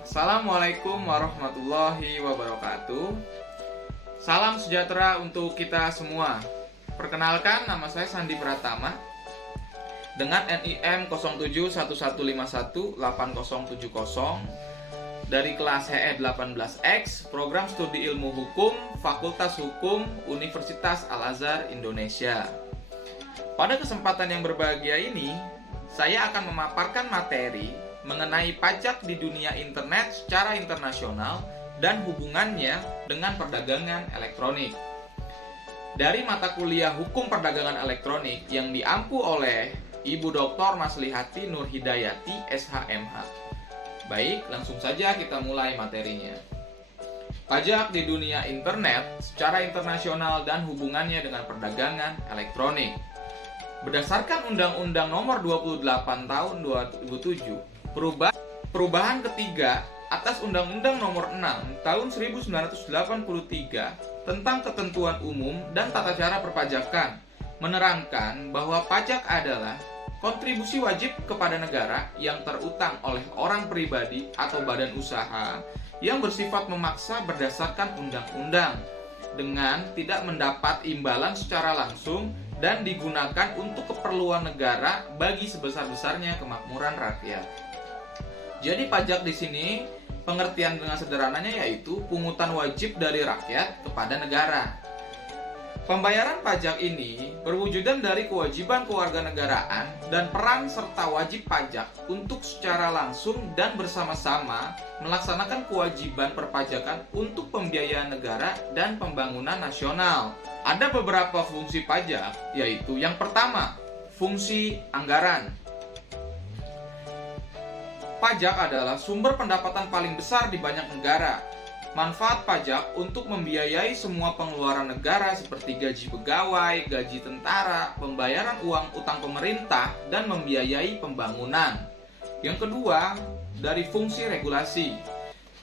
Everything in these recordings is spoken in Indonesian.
Assalamualaikum warahmatullahi wabarakatuh. Salam sejahtera untuk kita semua. Perkenalkan, nama saya Sandi Pratama dengan NIM 0711518070 dari kelas HE 18X, Program Studi Ilmu Hukum, Fakultas Hukum, Universitas Al-Azhar, Indonesia. Pada kesempatan yang berbahagia ini, saya akan memaparkan materi mengenai pajak di dunia internet secara internasional dan hubungannya dengan perdagangan elektronik. Dari mata kuliah Hukum Perdagangan Elektronik yang diampu oleh Ibu Dr. Maslihati Nur Hidayati, SHMH. Baik, langsung saja kita mulai materinya. Pajak di dunia internet secara internasional dan hubungannya dengan perdagangan elektronik. Berdasarkan Undang-Undang Nomor 28 Tahun 2007, perubahan ketiga atas Undang-Undang Nomor 6 Tahun 1983 tentang ketentuan umum dan tata cara perpajakan menerangkan bahwa pajak adalah kontribusi wajib kepada negara yang terutang oleh orang pribadi atau badan usaha yang bersifat memaksa berdasarkan undang-undang dengan tidak mendapat imbalan secara langsung dan digunakan untuk keperluan negara bagi sebesar-besarnya kemakmuran rakyat. Jadi pajak di sini pengertian dengan sederhananya yaitu pungutan wajib dari rakyat kepada negara. Pembayaran pajak ini berwujudan dari kewajiban kewarganegaraan dan peran serta wajib pajak untuk secara langsung dan bersama-sama melaksanakan kewajiban perpajakan untuk pembiayaan negara dan pembangunan nasional. Ada beberapa fungsi pajak, yaitu yang pertama, fungsi anggaran. Pajak adalah sumber pendapatan paling besar di banyak negara. Manfaat pajak untuk membiayai semua pengeluaran negara seperti gaji pegawai, gaji tentara, pembayaran uang utang pemerintah, dan membiayai pembangunan. Yang kedua, dari fungsi regulasi.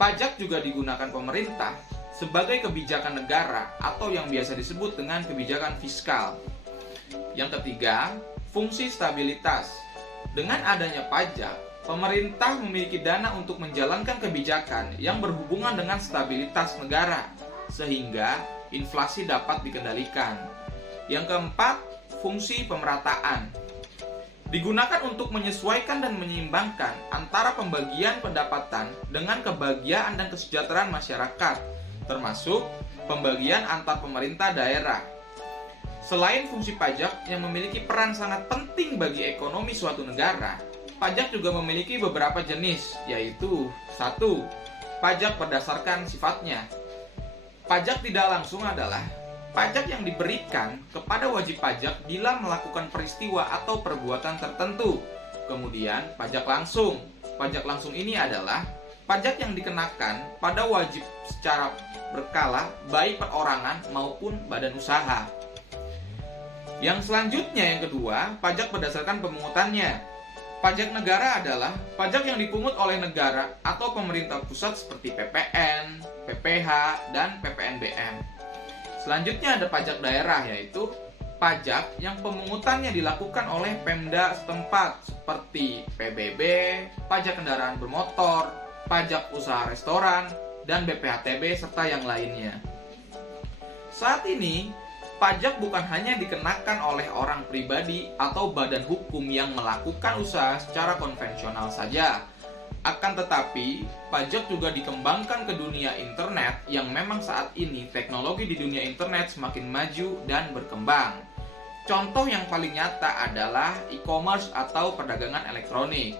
Pajak juga digunakan pemerintah sebagai kebijakan negara atau yang biasa disebut dengan kebijakan fiskal. Yang ketiga, fungsi stabilitas. Dengan adanya pajak, pemerintah memiliki dana untuk menjalankan kebijakan yang berhubungan dengan stabilitas negara, sehingga inflasi dapat dikendalikan. Yang keempat, fungsi pemerataan. Digunakan untuk menyesuaikan dan menyeimbangkan antara pembagian pendapatan dengan kebahagiaan dan kesejahteraan masyarakat, termasuk pembagian antar pemerintah daerah. Selain fungsi pajak yang memiliki peran sangat penting bagi ekonomi suatu negara, pajak juga memiliki beberapa jenis, yaitu 1. Pajak berdasarkan sifatnya. Pajak tidak langsung adalah pajak yang diberikan kepada wajib pajak bila melakukan peristiwa atau perbuatan tertentu. Kemudian, pajak langsung. Pajak langsung ini adalah pajak yang dikenakan pada wajib secara berkala, baik perorangan maupun badan usaha. Yang selanjutnya, yang kedua, pajak berdasarkan pemungutannya. Pajak negara adalah pajak yang dipungut oleh negara atau pemerintah pusat seperti PPN, PPH, dan PPNBM. Selanjutnya ada pajak daerah, yaitu pajak yang pemungutannya dilakukan oleh Pemda setempat seperti PBB, pajak kendaraan bermotor, pajak usaha restoran, dan BPHTB serta yang lainnya. Saat ini, pajak bukan hanya dikenakan oleh orang pribadi atau badan hukum yang melakukan usaha secara konvensional saja. Akan tetapi, pajak juga dikembangkan ke dunia internet yang memang saat ini teknologi di dunia internet semakin maju dan berkembang. Contoh yang paling nyata adalah e-commerce atau perdagangan elektronik.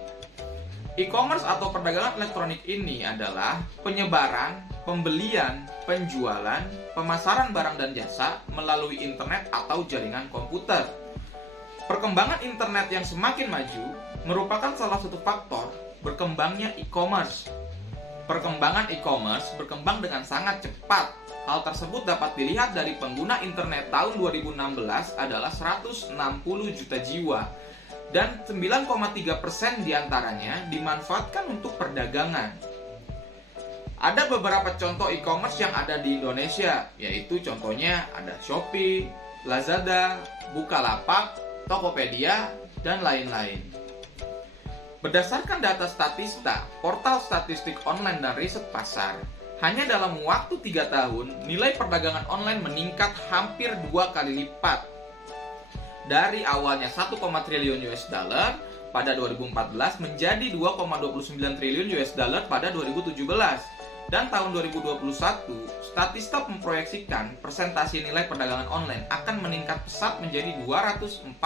E-commerce atau perdagangan elektronik ini adalah penyebaran, pembelian, penjualan, pemasaran barang dan jasa melalui internet atau jaringan komputer. Perkembangan internet yang semakin maju merupakan salah satu faktor berkembangnya e-commerce. Perkembangan e-commerce berkembang dengan sangat cepat. Hal tersebut dapat dilihat dari pengguna internet tahun 2016 adalah 160 juta jiwa. Dan 9,3% diantaranya dimanfaatkan untuk perdagangan. Ada beberapa contoh e-commerce yang ada di Indonesia, yaitu contohnya ada Shopee, Lazada, Bukalapak, Tokopedia, dan lain-lain. Berdasarkan data Statista, portal statistik online dan riset pasar, hanya dalam waktu 3 tahun, nilai perdagangan online meningkat hampir 2 kali lipat. Dari awalnya 1, triliun US dollar pada 2014 menjadi 2,29 triliun US dollar pada 2017. Dan tahun 2021, Statista memproyeksikan persentase nilai perdagangan online akan meningkat pesat menjadi 246,15%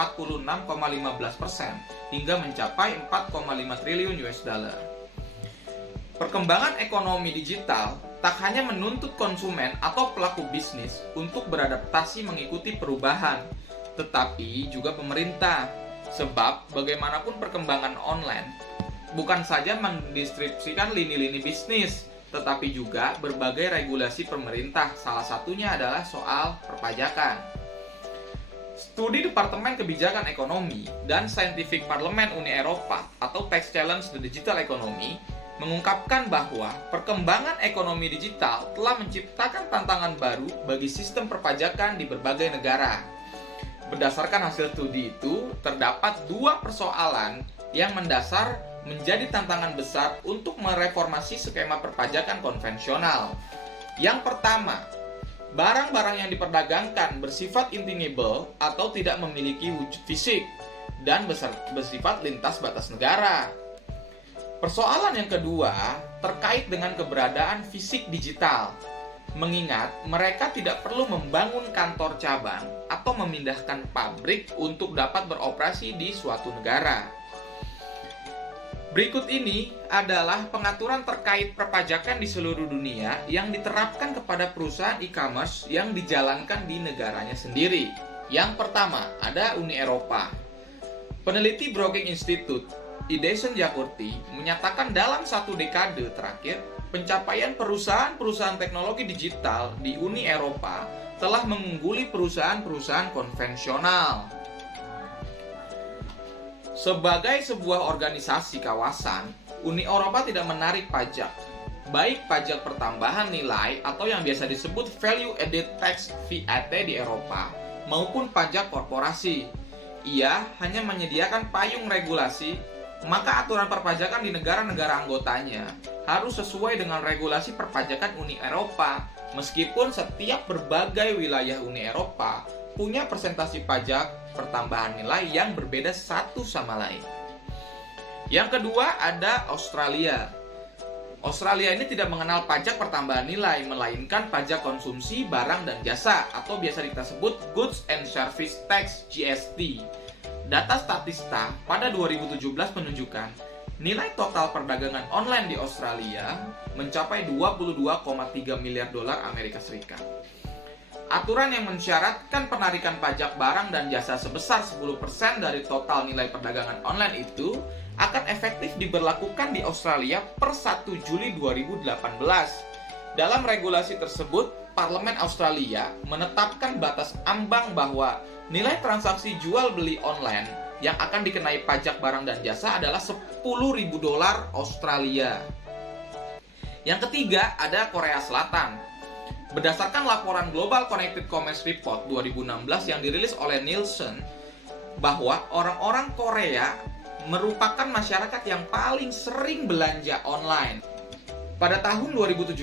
hingga mencapai 4,5 triliun US dollar. Perkembangan ekonomi digital tak hanya menuntut konsumen atau pelaku bisnis untuk beradaptasi mengikuti perubahan, tetapi juga pemerintah. Sebab bagaimanapun perkembangan online bukan saja mendistripsikan lini-lini bisnis, tetapi juga berbagai regulasi pemerintah, salah satunya adalah soal perpajakan. Studi Departemen Kebijakan Ekonomi dan Saintifik Parlemen Uni Eropa atau Tax Challenge the Digital Economy mengungkapkan bahwa perkembangan ekonomi digital telah menciptakan tantangan baru bagi sistem perpajakan di berbagai negara. Berdasarkan hasil studi itu, terdapat 2 persoalan yang mendasar menjadi tantangan besar untuk mereformasi skema perpajakan konvensional. Yang pertama, barang-barang yang diperdagangkan bersifat intangible atau tidak memiliki wujud fisik dan bersifat lintas batas negara. Persoalan yang kedua terkait dengan keberadaan fisik digital, mengingat mereka tidak perlu membangun kantor cabang atau memindahkan pabrik untuk dapat beroperasi di suatu negara. Berikut ini adalah pengaturan terkait perpajakan di seluruh dunia yang diterapkan kepada perusahaan e-commerce yang dijalankan di negaranya sendiri. Yang pertama, ada Uni Eropa. Peneliti Brookings Institute, Ideson Jakurti, menyatakan dalam 1 dekade terakhir, pencapaian perusahaan-perusahaan teknologi digital di Uni Eropa telah mengungguli perusahaan-perusahaan konvensional. Sebagai sebuah organisasi kawasan, Uni Eropa tidak menarik pajak, baik pajak pertambahan nilai atau yang biasa disebut Value Added Tax (VAT) di Eropa, maupun pajak korporasi. Ia hanya menyediakan payung regulasi, maka aturan perpajakan di negara-negara anggotanya harus sesuai dengan regulasi perpajakan Uni Eropa, meskipun setiap berbagai wilayah Uni Eropa punya persentase pajak pertambahan nilai yang berbeda satu sama lain. Yang kedua ada Australia. Australia ini tidak mengenal pajak pertambahan nilai, melainkan pajak konsumsi barang dan jasa atau biasa kita sebut Goods and Service Tax (GST). Data Statista pada 2017 menunjukkan nilai total perdagangan online di Australia mencapai 22,3 miliar dolar Amerika Serikat. Aturan yang mensyaratkan penarikan pajak barang dan jasa sebesar 10% dari total nilai perdagangan online itu akan efektif diberlakukan di Australia per 1 Juli 2018. Dalam regulasi tersebut, Parlemen Australia menetapkan batas ambang bahwa nilai transaksi jual beli online yang akan dikenai pajak barang dan jasa adalah 10.000 dolar Australia. Yang ketiga ada Korea Selatan. Berdasarkan laporan Global Connected Commerce Report 2016 yang dirilis oleh Nielsen, bahwa orang-orang Korea merupakan masyarakat yang paling sering belanja online. Pada tahun 2017,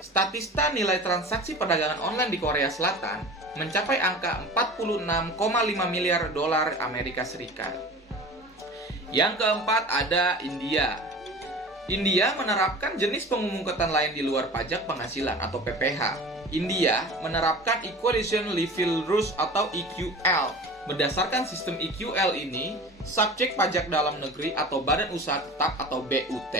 Statista nilai transaksi perdagangan online di Korea Selatan mencapai angka 46,5 miliar dolar Amerika Serikat. Yang keempat ada India. India menerapkan jenis pengumumkatan lain di luar pajak penghasilan atau PPH. India menerapkan Equalization Level Rules atau EQL. Berdasarkan sistem EQL ini, subjek pajak dalam negeri atau badan usaha tetap atau BUT,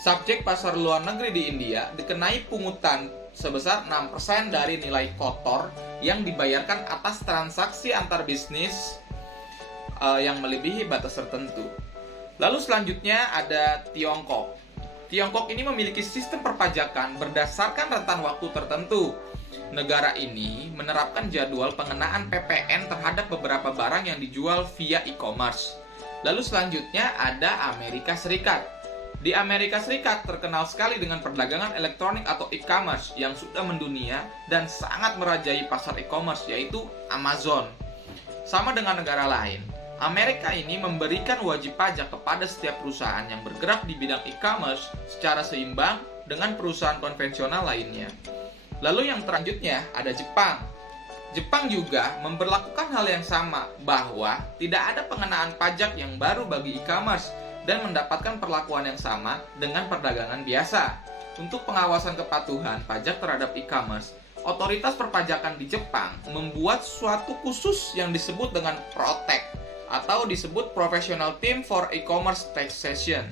subjek pasar luar negeri di India dikenai pungutan sebesar 6% dari nilai kotor yang dibayarkan atas transaksi antar bisnis yang melebihi batas tertentu. Lalu selanjutnya ada Tiongkok. Tiongkok ini memiliki sistem perpajakan berdasarkan rentan waktu tertentu. Negara ini menerapkan jadwal pengenaan PPN terhadap beberapa barang yang dijual via e-commerce. Lalu selanjutnya ada Amerika Serikat. Di Amerika Serikat terkenal sekali dengan perdagangan elektronik atau e-commerce yang sudah mendunia dan sangat merajai pasar e-commerce, yaitu Amazon. Sama dengan negara lain, Amerika ini memberikan wajib pajak kepada setiap perusahaan yang bergerak di bidang e-commerce secara seimbang dengan perusahaan konvensional lainnya. Lalu yang selanjutnya ada Jepang. Jepang juga memberlakukan hal yang sama, bahwa tidak ada pengenaan pajak yang baru bagi e-commerce dan mendapatkan perlakuan yang sama dengan perdagangan biasa. Untuk pengawasan kepatuhan pajak terhadap e-commerce, otoritas perpajakan di Jepang membuat suatu khusus yang disebut dengan PROTEC atau disebut Professional Team for E-commerce Taxation.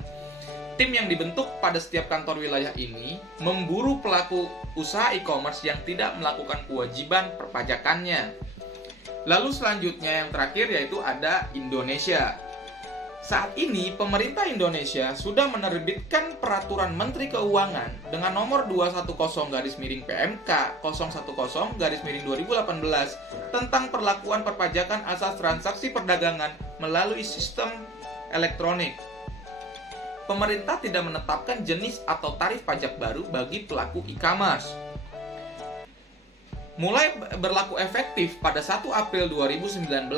Tim yang dibentuk pada setiap kantor wilayah ini memburu pelaku usaha e-commerce yang tidak melakukan kewajiban perpajakannya. Lalu selanjutnya yang terakhir yaitu ada Indonesia. Saat ini pemerintah Indonesia sudah menerbitkan peraturan Menteri Keuangan dengan nomor 210/PMK 010/2018 tentang perlakuan perpajakan asas transaksi perdagangan melalui sistem elektronik. Pemerintah tidak menetapkan jenis atau tarif pajak baru bagi pelaku e-commerce. Mulai berlaku efektif pada 1 April 2019.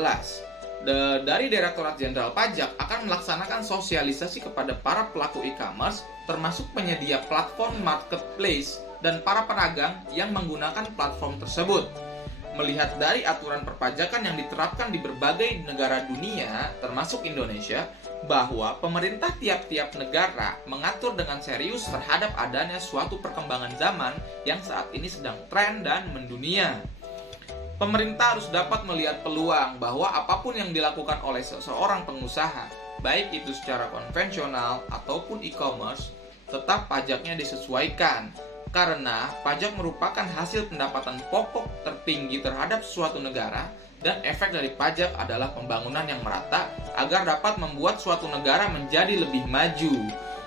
Dari Direktorat Jenderal Pajak akan melaksanakan sosialisasi kepada para pelaku e-commerce, termasuk penyedia platform marketplace dan para pedagang yang menggunakan platform tersebut. Melihat dari aturan perpajakan yang diterapkan di berbagai negara dunia, termasuk Indonesia, bahwa pemerintah tiap-tiap negara mengatur dengan serius terhadap adanya suatu perkembangan zaman yang saat ini sedang tren dan mendunia. Pemerintah harus dapat melihat peluang bahwa apapun yang dilakukan oleh seseorang pengusaha, baik itu secara konvensional ataupun e-commerce, tetap pajaknya disesuaikan. Karena pajak merupakan hasil pendapatan pokok tertinggi terhadap suatu negara, dan efek dari pajak adalah pembangunan yang merata agar dapat membuat suatu negara menjadi lebih maju.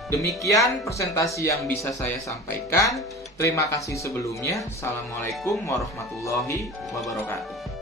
Demikian presentasi yang bisa saya sampaikan. Terima kasih sebelumnya. Assalamualaikum warahmatullahi wabarakatuh.